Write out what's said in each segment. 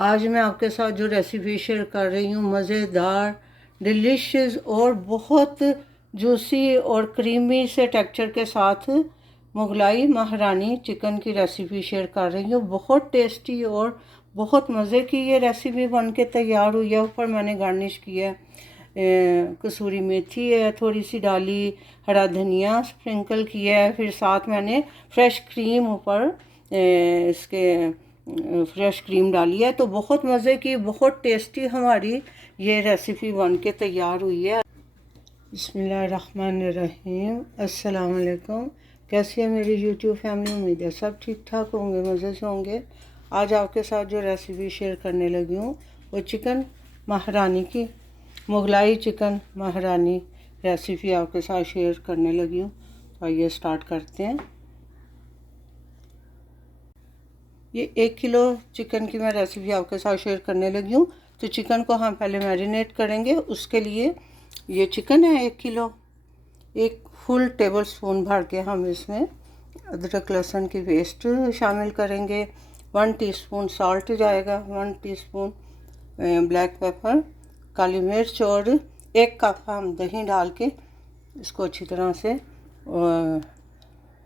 आज मैं आपके साथ जो रेसिपी शेयर कर रही हूँ मज़ेदार, डिलीशियस और बहुत जूसी और क्रीमी से टेक्सचर के साथ मुगलाई महारानी चिकन की रेसिपी शेयर कर रही हूँ। बहुत टेस्टी और बहुत मज़े की ये रेसिपी बन के तैयार हुई है। ऊपर मैंने गार्निश किया है, कसूरी मेथी है थोड़ी सी डाली, हरा धनिया स्प्रिंकल किया है, फिर साथ मैंने फ्रेश क्रीम ऊपर इसके फ्रेश क्रीम डाली है। तो बहुत मज़े की, बहुत टेस्टी हमारी ये रेसिपी बन के तैयार हुई है। बिस्मिल्लाहिर्रहमानिर्रहीम। अस्सलाम वालेकुम। कैसी है मेरी यूट्यूब फैमिली? उम्मीद है सब ठीक ठाक होंगे, मज़े से होंगे। आज आपके साथ जो रेसिपी शेयर करने लगी हूँ वो चिकन महारानी की, मुगलाई चिकन महारानी रेसिपी आपके साथ शेयर करने लगी हूँ। तो आइए स्टार्ट करते हैं। ये 1 किलो चिकन की मैं रेसिपी आपके साथ शेयर करने लगी हूँ। तो चिकन को हम पहले मैरिनेट करेंगे। उसके लिए ये चिकन है 1 किलो, 1 फुल टेबल स्पून भर के हम इसमें अदरक लहसुन की पेस्ट शामिल करेंगे। 1 टीस्पून सॉल्ट जाएगा, 1 टीस्पून ब्लैक पेपर, काली मिर्च और 1 कप हम दही डाल के इसको अच्छी तरह से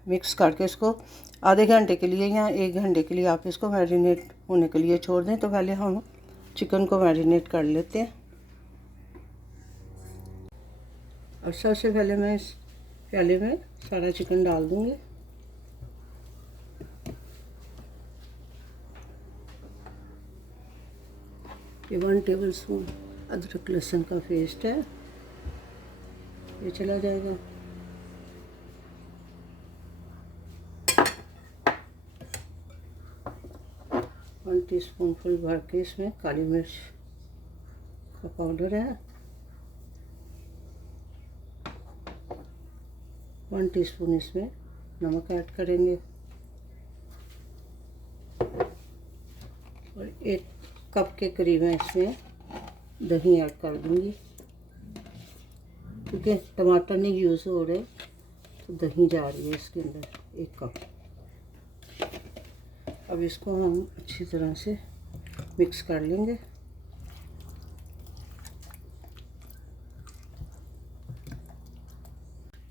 मिक्स करके इसको आधे घंटे के लिए या 1 घंटे के लिए आप इसको मैरिनेट होने के लिए छोड़ दें। तो पहले हम चिकन को मैरिनेट कर लेते हैं। और सबसे पहले मैं इस प्याले में सारा चिकन डाल दूँगी। ये 1 टेबल स्पून अदरक लहसुन का पेस्ट है, ये चला जाएगा। वन टीस्पून फुल भर के इसमें काली मिर्च का पाउडर है, 1 टीस्पून इसमें नमक ऐड करेंगे और 1 कप के करीब मैं इसमें दही ऐड कर दूंगी। क्योंकि टमाटर नहीं यूज़ हो रहे तो दही जा रही है इसके अंदर 1 कप। अब इसको हम अच्छी तरह से मिक्स कर लेंगे।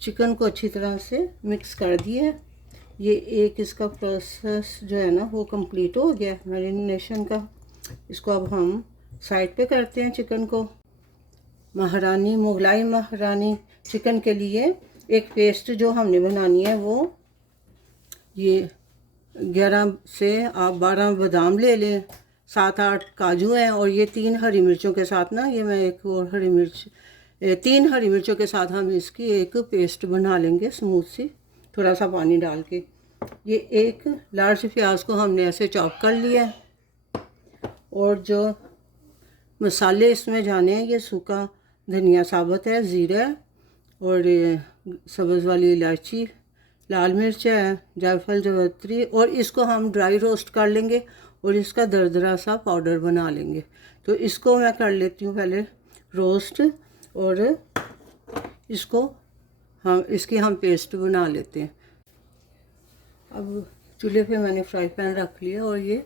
चिकन को अच्छी तरह से मिक्स कर दिया। ये एक इसका प्रोसेस जो है ना वो कंप्लीट हो गया मैरिनेशन का। इसको अब हम साइड पे करते हैं चिकन को। महारानी मुगलाई महारानी चिकन के लिए एक पेस्ट जो हमने बनानी है वो ये 11 से आप 12 बादाम ले लें, 7-8 काजू हैं और ये 3 हरी मिर्चों के साथ ना, ये मैं एक और हरी मिर्च 3 हरी मिर्चों के साथ हम इसकी एक पेस्ट बना लेंगे स्मूथ सी, थोड़ा सा पानी डाल के। ये 1 लार्ज प्याज को हमने ऐसे चॉप कर लिया और जो मसाले इसमें जाने हैं ये सूखा धनिया साबुत है, ज़ीरा और सब्ज़ वाली इलायची, लाल मिर्च है, जायफल जावित्री, और इसको हम ड्राई रोस्ट कर लेंगे और इसका दरदरा सा पाउडर बना लेंगे। तो इसको मैं कर लेती हूँ पहले रोस्ट और इसको इसकी हम पेस्ट बना लेते हैं। अब चूल्हे पे मैंने फ्राई पैन रख लिया और ये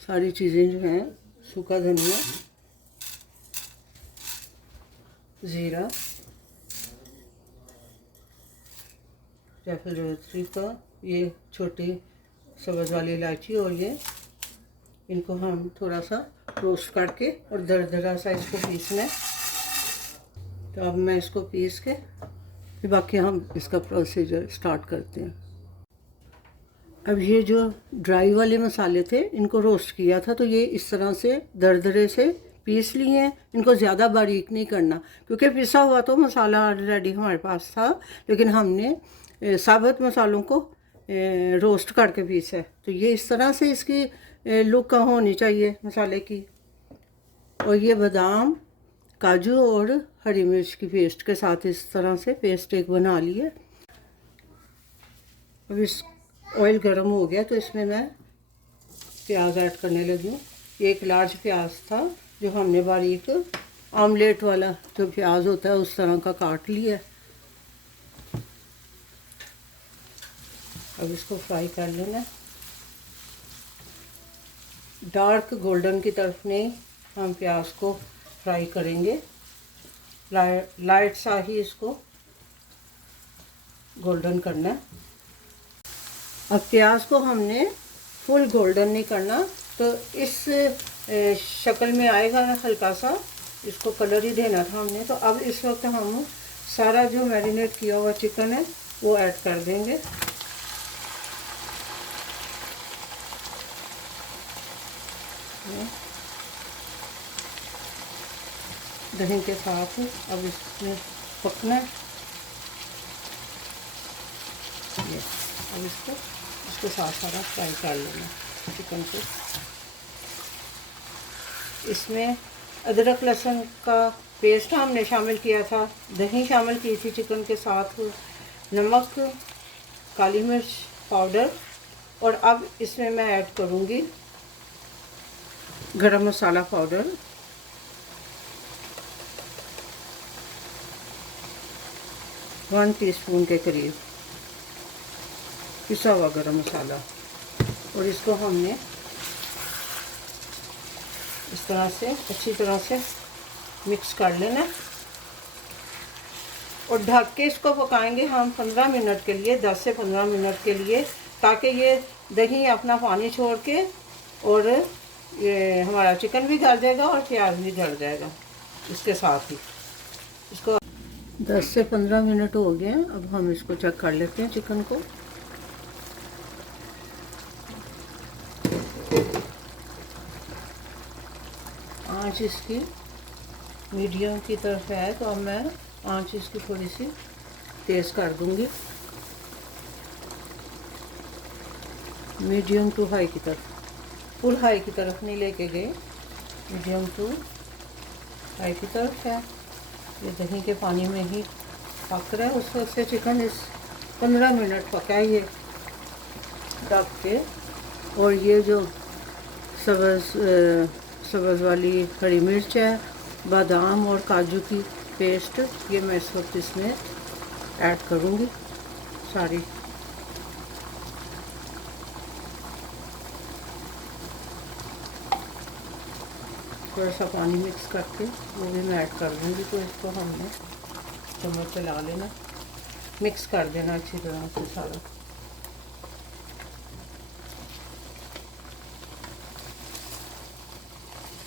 सारी चीज़ें जो हैं सूखा धनिया, ज़ीरा, जायफल जावित्री का ये छोटी सब्ज़ वाली इलायची और ये इनको हम थोड़ा सा रोस्ट करके और दरदरा सा इसको पीसना है। तो अब मैं इसको पीस के फिर बाकी हम इसका प्रोसीजर स्टार्ट करते हैं। अब ये जो ड्राई वाले मसाले थे इनको रोस्ट किया था तो ये इस तरह से दरदरे से पीस लिए हैं। इनको ज़्यादा बारीक नहीं करना क्योंकि पिसा हुआ तो मसाला ऑलरेडी हमारे पास था, लेकिन हमने साबुत मसालों को रोस्ट करके पीसा है। तो ये इस तरह से इसकी लुक होनी चाहिए मसाले की। और ये बादाम, काजू और हरी मिर्च की पेस्ट के साथ इस तरह से पेस्ट एक बना ली है। अब इस ऑयल गर्म हो गया तो इसमें मैं प्याज ऐड करने लगी हूँ। 1 लार्ज प्याज था जो हमने बारीक आमलेट वाला जो प्याज होता है उस तरह का काट लिया। अब इसको फ्राई कर लेना। डार्क गोल्डन की तरफ नहीं, हम प्याज को फ्राई करेंगे। लाइट सा ही इसको गोल्डन करना है। अब प्याज को हमने फुल गोल्डन नहीं करना, तो इस शक्ल में आएगा ना, हल्का सा इसको कलर ही देना था हमने। तो अब इस वक्त हम सारा जो मैरिनेट किया हुआ चिकन है वो ऐड कर देंगे। दही के साथ अब इसमें पकना है। ये अब इसके साथ सारा फ्राई कर लेना चिकन को। इसमें अदरक लहसुन का पेस्ट हमने शामिल किया था, दही शामिल की थी चिकन के साथ, नमक, काली मिर्च पाउडर, और अब इसमें मैं ऐड करूँगी गरम मसाला पाउडर, वन टीस्पून के करीब पिसा हुआ गरम मसाला। और इसको हमने इस तरह से अच्छी तरह से मिक्स कर लेना और ढक के इसको पकाएंगे हम 15 मिनट के लिए, 10 से 15 मिनट के लिए, ताकि ये दही अपना पानी छोड़ के और ये हमारा चिकन भी गल जाएगा और प्याज भी गल जाएगा इसके साथ ही। इसको 10 से 15 मिनट हो गए हैं। अब हम इसको चेक कर लेते हैं चिकन को। आँच इसकी मीडियम की तरफ है, तो अब मैं आँच इसकी थोड़ी सी तेज़ कर दूंगी, मीडियम टू हाई की तरफ। फुल हाई की तरफ नहीं लेके गए, मीडियम टू हाई की तरफ है। ये दही के पानी में ही पक रहा है, उस वक्त से चिकन इस 15 मिनट पकाइए ढक के। और ये जो सब्ज़ वाली हरी मिर्च है, बादाम और काजू की पेस्ट, ये मैं इस वक्त इसमें ऐड करूँगी सारी। थोड़ा सा पानी मिक्स करके वो भी मैं ऐड कर दूँगी। तो इसको हमने चम्मच चला लेना, मिक्स कर देना अच्छी तरह से सारा।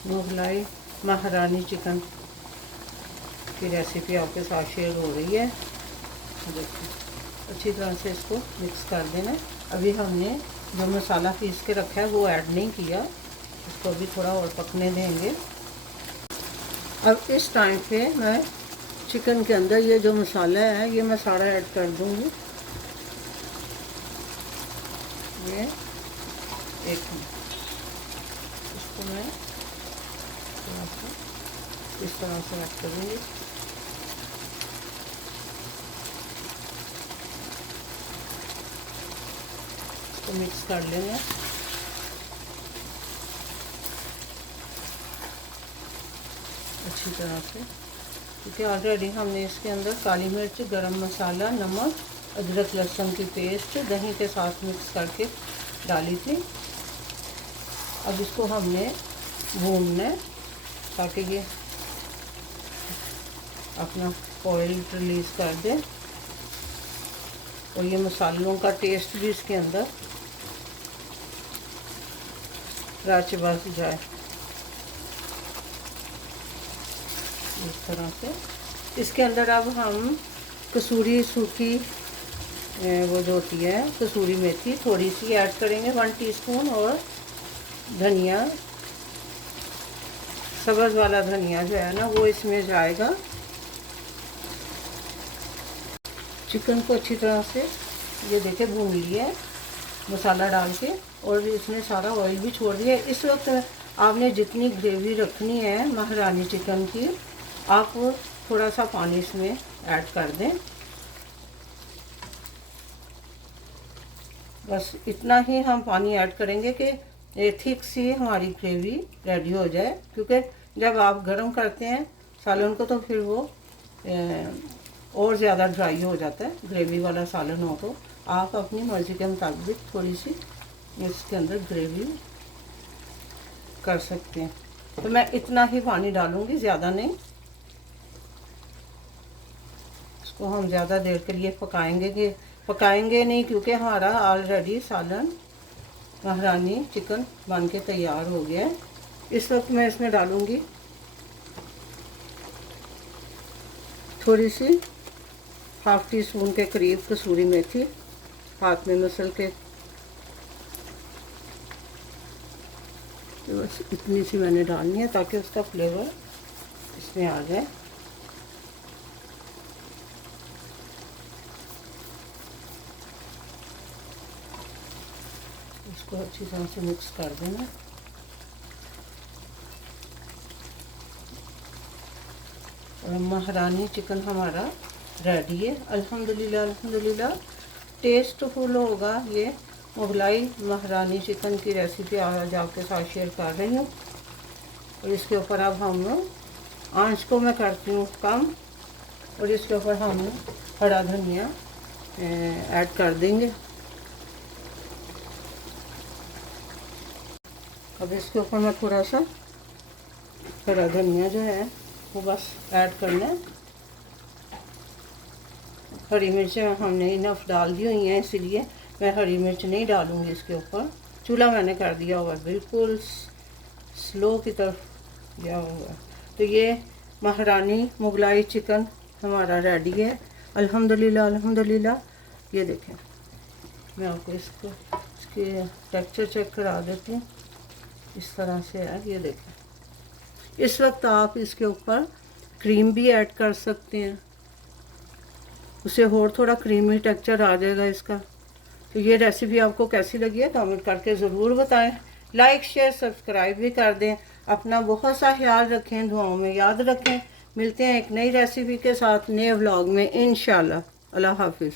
मुगलाई महारानी चिकन की रेसिपी आपके साथ शेयर हो रही है। देखिए अच्छी तरह से इसको मिक्स कर देना। अभी हमने जो मसाला पीस के रखा है वो ऐड नहीं किया, इसको अभी थोड़ा और पकने देंगे। अब इस टाइम पे मैं चिकन के अंदर ये जो मसाला है ये मैं सारा ऐड कर दूंगी। ये एक इसको मैं थोड़ा सा इस तरह से ऐड करूँगी। इसको मिक्स कर लेंगे। अच्छी तरह से, क्योंकि ऑलरेडी हमने इसके अंदर काली मिर्च, गरम मसाला, नमक, अदरक लहसुन की पेस्ट दही के साथ मिक्स करके डाली थी। अब इसको हमने भूनना है ताकि ये अपना ऑयल रिलीज़ कर दे और ये मसालों का टेस्ट भी इसके अंदर रच बस जाए। इस तरह से इसके अंदर अब हम कसूरी सूखी वो जो होती है कसूरी मेथी थोड़ी सी ऐड करेंगे, 1 टीस्पून, और धनिया, सब्ज़ वाला धनिया जो है ना वो इसमें जाएगा। चिकन को अच्छी तरह से ये देखे भून लिया है मसाला डाल के, और इसने सारा ऑयल भी छोड़ दिया। इस वक्त आपने जितनी ग्रेवी रखनी है महारानी चिकन की, आप थोड़ा सा पानी इसमें ऐड कर दें। बस इतना ही हम पानी ऐड करेंगे कि ये थिक सी हमारी ग्रेवी रेडी हो जाए, क्योंकि जब आप गर्म करते हैं सालन को तो फिर वो और ज़्यादा ड्राई हो जाता है। ग्रेवी वाला सालन हो तो आप अपनी मर्ज़ी के मुताबिक थोड़ी सी इसके अंदर ग्रेवी कर सकते हैं। तो मैं इतना ही पानी डालूँगी, ज़्यादा नहीं। इसको हम ज़्यादा देर के लिए पकाएंगे नहीं, क्योंकि हमारा ऑलरेडी सालन महारानी चिकन बन के तैयार हो गया है। इस वक्त मैं इसमें डालूँगी थोड़ी सी हाफ़ टी स्पून के करीब कसूरी मेथी, हाथ में मसल के। तो बस इतनी सी मैंने डालनी है ताकि उसका फ्लेवर इसमें आ जाए। इसको अच्छी तरह से मिक्स कर देना। और महारानी चिकन हमारा रेडी है, अल्हम्दुलिल्लाह अल्हम्दुलिल्लाह। टेस्टफुल होगा ये मुगलाई महारानी चिकन की रेसिपी आज आपके साथ शेयर कर रही हूँ। और इसके ऊपर अब हम आंच को मैं करती हूँ कम, और इसके ऊपर हम हरा धनिया ऐड कर देंगे। अब इसके ऊपर मैं थोड़ा सा हरा धनिया जो है वो बस ऐड करना है। हरी मिर्चें हमने इनफ डाल दी हुई हैं, इसीलिए मैं हरी मिर्च नहीं डालूँगी इसके ऊपर। चूल्हा मैंने कर दिया हुआ बिल्कुल स्लो की तरफ गया हुआ। तो ये महारानी मुगलाई चिकन हमारा रेडी है, अल्हम्दुलिल्लाह अल्हम्दुलिल्लाह। ये देखें, मैं आपको इसके टेक्सचर चेक करा देती हूँ। इस तरह से है, ये देखें। इस वक्त आप इसके ऊपर क्रीम भी ऐड कर सकते हैं, उससे और थोड़ा क्रीमी टेक्सचर आ जाएगा इसका। तो ये रेसिपी आपको कैसी लगी है कमेंट करके ज़रूर बताएं। लाइक शेयर सब्सक्राइब भी कर दें। अपना बहुत सा ख्याल रखें, दुआओं में याद रखें। मिलते हैं एक नई रेसिपी के साथ नए व्लॉग में इंशाल्लाह। अल्लाह हाफिज़।